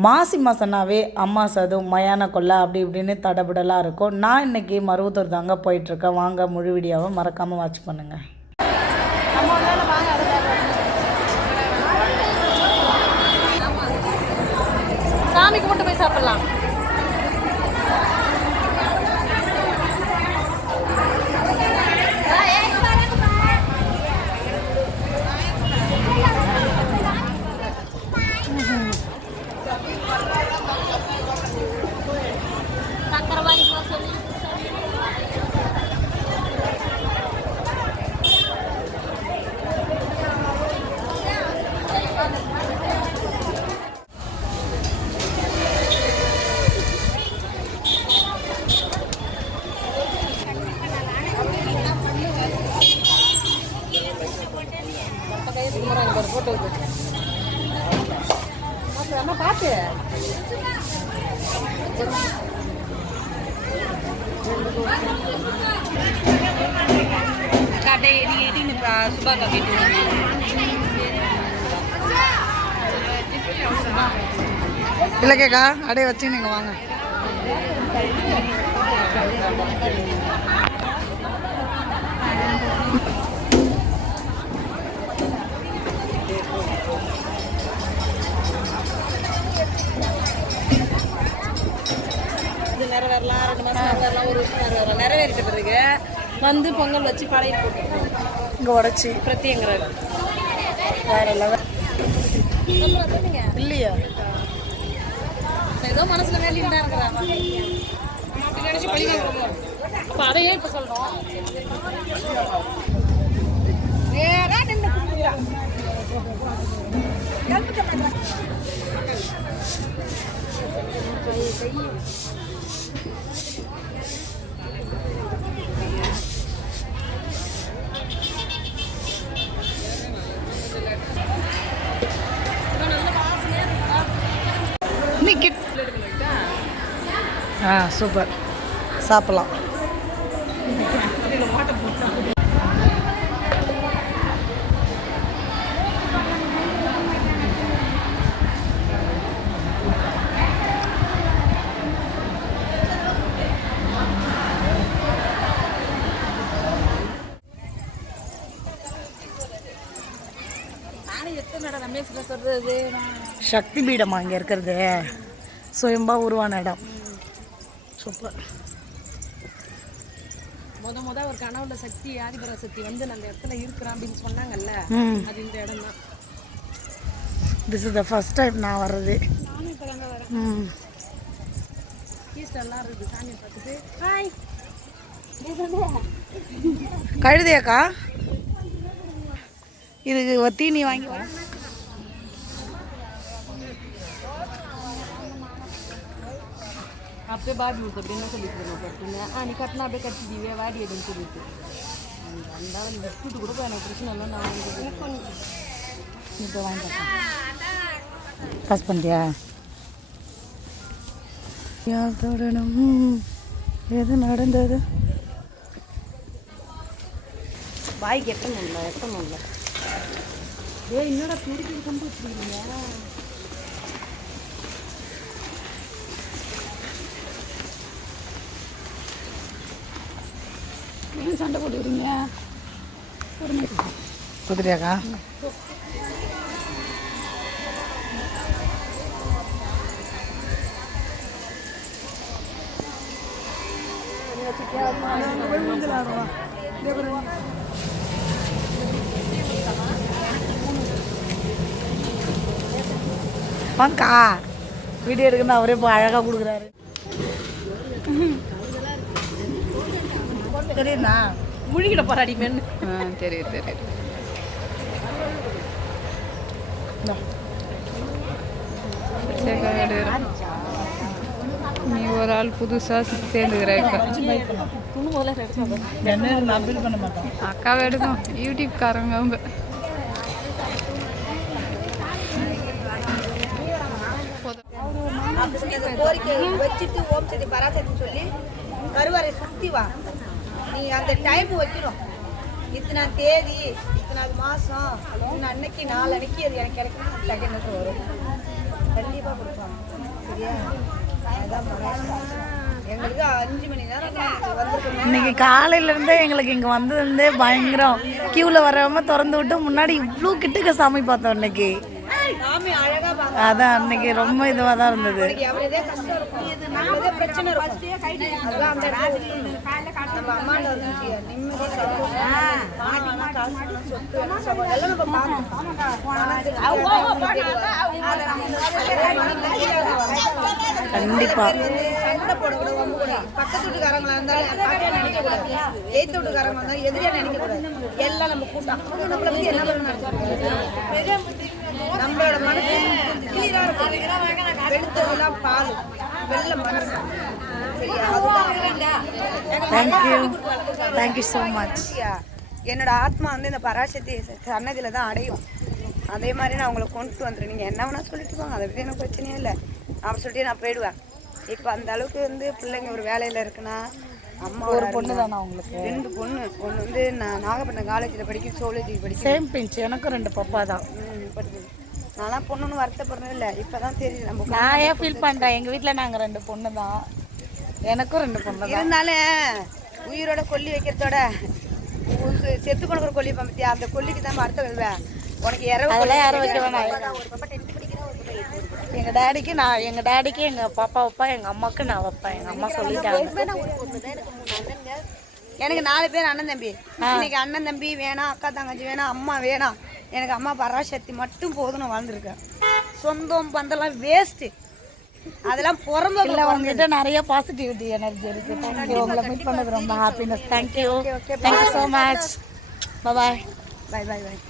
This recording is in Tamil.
மாசி மாதம்னாவே அம்மாசை அதுவும் மயான கொள்ளை அப்படி இப்படின்னு தடபுடலாக இருக்கும். நான் இன்றைக்கி மருவத்தூர் தாங்க போயிட்டுருக்கேன். வாங்க முழு வீடியோவை மறக்காமல் வாட்ச் பண்ணுங்கள். சாமிக்கு மட்டும் போய் சாப்பிட்லாம். பார்த்து சுபா காப்பிட்டு இல்லை கேக்கா அப்படியே வச்சு நீங்கள் வாங்க. நிறைவேறலாம் 2 மாதம் நிறைவேறலாம் 1 வருஷம் நிறைவேறலாம். நிறைவேறிட்ட பிறகு வந்து பொங்கல் வச்சு பழைய போட்டு இங்கே உடச்சி பிரத்தியங்கிறாரு. வேற லெவல் இல்லையா? ஏதோ மனசுல வேலையும் தான் இருக்கிறாங்க அப்படி நினைச்சு பழிவாங்க. அப்போ அதையே இப்போ சொல்கிறோம். சூப்பர் சாப்பிடலாம். சக்தி பீடமா இங்கே இருக்கிறது சுயம்பா உருவான இடம். சூப்பர். முத ஒரு கனவுல சக்தி ஆதிபரா சக்தி வந்து அந்த இடத்துல இருக்கிறான் அப்படின்னு சொன்னாங்கல்ல, அது இந்த இடம் தான். This is the first time நான் வர்றது. நானும் இப்போ தாங்க வரேன். ஈஸ்டர்லாம் இருக்குது சாமியை பார்த்துட்டு. ஹாய் கழுதையாக்கா இதுக்கு தீனி வாங்கி வர. அப்பே பாபி விட்டு அப்படின்னு சொல்லிட்டு கட்டுங்க. நீ கட்டினா அப்படியே கட்டிடுவே வாடி அப்படின்னு சொல்லிட்டு அந்த விட்டுட்டு கூட எனக்கு பிரச்சனை இல்லை. நான் இப்போ வாங்கி காசு பண்ணிட்டியா? யார் தொடணும் எது நடந்தது? வாய்க்கு எட்டணும் இல்லை. என்னடா துடிக்க கொண்டு வச்சுருக்கீங்க? சண்டை போட்டுக்கிறீங்க குதிரையாக்கா? வாங்கக்கா வீடியோ எடுக்கணும். அவரே இப்போ அழகாக கொடுக்குறாரு. தெரியுண்ணா முழுகிட போராடி மென்னு. தெரியுது. நீ ஒரு ஆள் புதுசாக சேர்ந்துக்கிற. அக்காவை எடுக்கும் யூடியூப்காரங்க அவங்க. கோரிக்கை வச்சுட்டு ஓம் சக்தி பராசக்தி சொல்லி கருவறை சுற்றி வா. நீ அந்த டைம் வைக்கணும். இத்தனை தேதி இத்தனாவது மாதம் இத்தனை அன்னைக்கு 4 அன்னைக்கு அது எனக்கு கிடைக்கணும். செகண்ட் வரும் கண்டிப்பாக கொடுப்பாங்க. சரியா? அதான் எங்களுக்கு 5 மணி நேரம் வந்துருக்கோம். இன்னைக்கு காலையிலேருந்தே எங்களுக்கு இங்கே வந்ததுலேருந்தே பயங்கரம். க்யூவில் வரவங்க திறந்து விட்டு முன்னாடி இவ்வளோ கிட்டக்க சாமி பார்த்தோம் இன்னைக்கு. சாமி அழகா பாக்க. அதான் அன்னைக்கு ரொம்ப இதுவாக தான் இருந்தது. எவ்வளோதே கஷ்டம் இருக்கும், எவ்வளோதே பிரச்சனை இருக்கும், அதெல்லாம் அந்த இடத்துல நம்ம அம்மாண்ட இருந்துச்சு நிம்மதி சந்தோஷம். பணம் காசு சொத்து எல்லாம் நம்ம கண்டிப்பா சண்டை போடக்கூடாது, வம்பு கூடாது. பக்கத்து வீட்டுக்காரங்களா இருந்தாலும் பாட்டியா நினைக்க கூடாது, எய்த்த வீட்டுக்காரங்க இருந்தாலும் எதிரியா நினைக்க கூடாது. எல்லாம் நம்ம கூட்டம் நம்மளை பத்தி என்ன பண்ண நம்மளோட மனசு கிளியரா இருக்கும். வெளுத்ததெல்லாம் பால் வெள்ளை மனசு. Thank you so much. என்னோட ஆத்மா வந்து இந்த பராசக்தி சன்னதியில் தான் அடையும். அதே மாதிரி நான் உங்களை கொண்டு வந்துடுறேன். நீங்கள் என்ன வேணால் சொல்லிட்டு போங்க, அதை பற்றி எனக்கு பிரச்சனையே இல்லை. அப்படி சொல்லிட்டு நான் போயிடுவேன். இப்போ அந்த அளவுக்கு வந்து பிள்ளைங்க ஒரு வேலையில் இருக்குன்னா அம்மா ஒரு பொண்ணு தானே உங்களுக்கு? 2 பொண்ணு. ஒன்று வந்து நான் நாகப்பட்டினம் காலேஜில் படிக்க சோலஜி படிக்க. Same pinch. எனக்கும் 2 பாப்பா தான். படிக்குது. நான்லாம் பொண்ணுன்னு வருத்தப்படுறது இல்லை. இப்போ தான் தெரியுது நம்ம. நான் ஏன் ஃபீல் பண்ணுறேன், எங்கள் வீட்டில் நாங்கள் 2 பொண்ணு தான். எனக்கும் 2 பொண்ணு தான். இருந்தாலும் உயிரோட கொல்லி வைக்கிறதோட செத்து போன ஒரு கொல்லி பம்பத்தியா, அந்த கொல்லிக்கு தான் அர்த்தம் இல்லையா? உனக்கு அதெல்லாம் யாரும் வைக்க வேணாம். எங்கள் டேடிக்கு எங்கள் பாப்பா வைப்பேன், எங்கள் அம்மாவுக்கு நான் வைப்பேன். எங்கள் அம்மா சொல்லிட்டாங்க. எனக்கு 4 பேர் அண்ணன் தம்பி. இன்னைக்கு அண்ணன் தம்பி வேணாம், அக்கா தங்கச்சி வேணாம், அம்மா வேணாம். எனக்கு அம்மா பராசக்தி மட்டும் போதும். நான் வாழ்ந்துருக்கேன். சொந்தம் பந்தெல்லாம் வேஸ்ட்டு, அதெல்லாம் பிறந்த இல்லை. உங்ககிட்ட நிறைய பாசிட்டிவிட்டி எனர்ஜி இருக்குது. தேங்க்யூ. உங்களை மீட் பண்ணது ரொம்ப happiness. Thank you so much. Bye bye bye பாய்.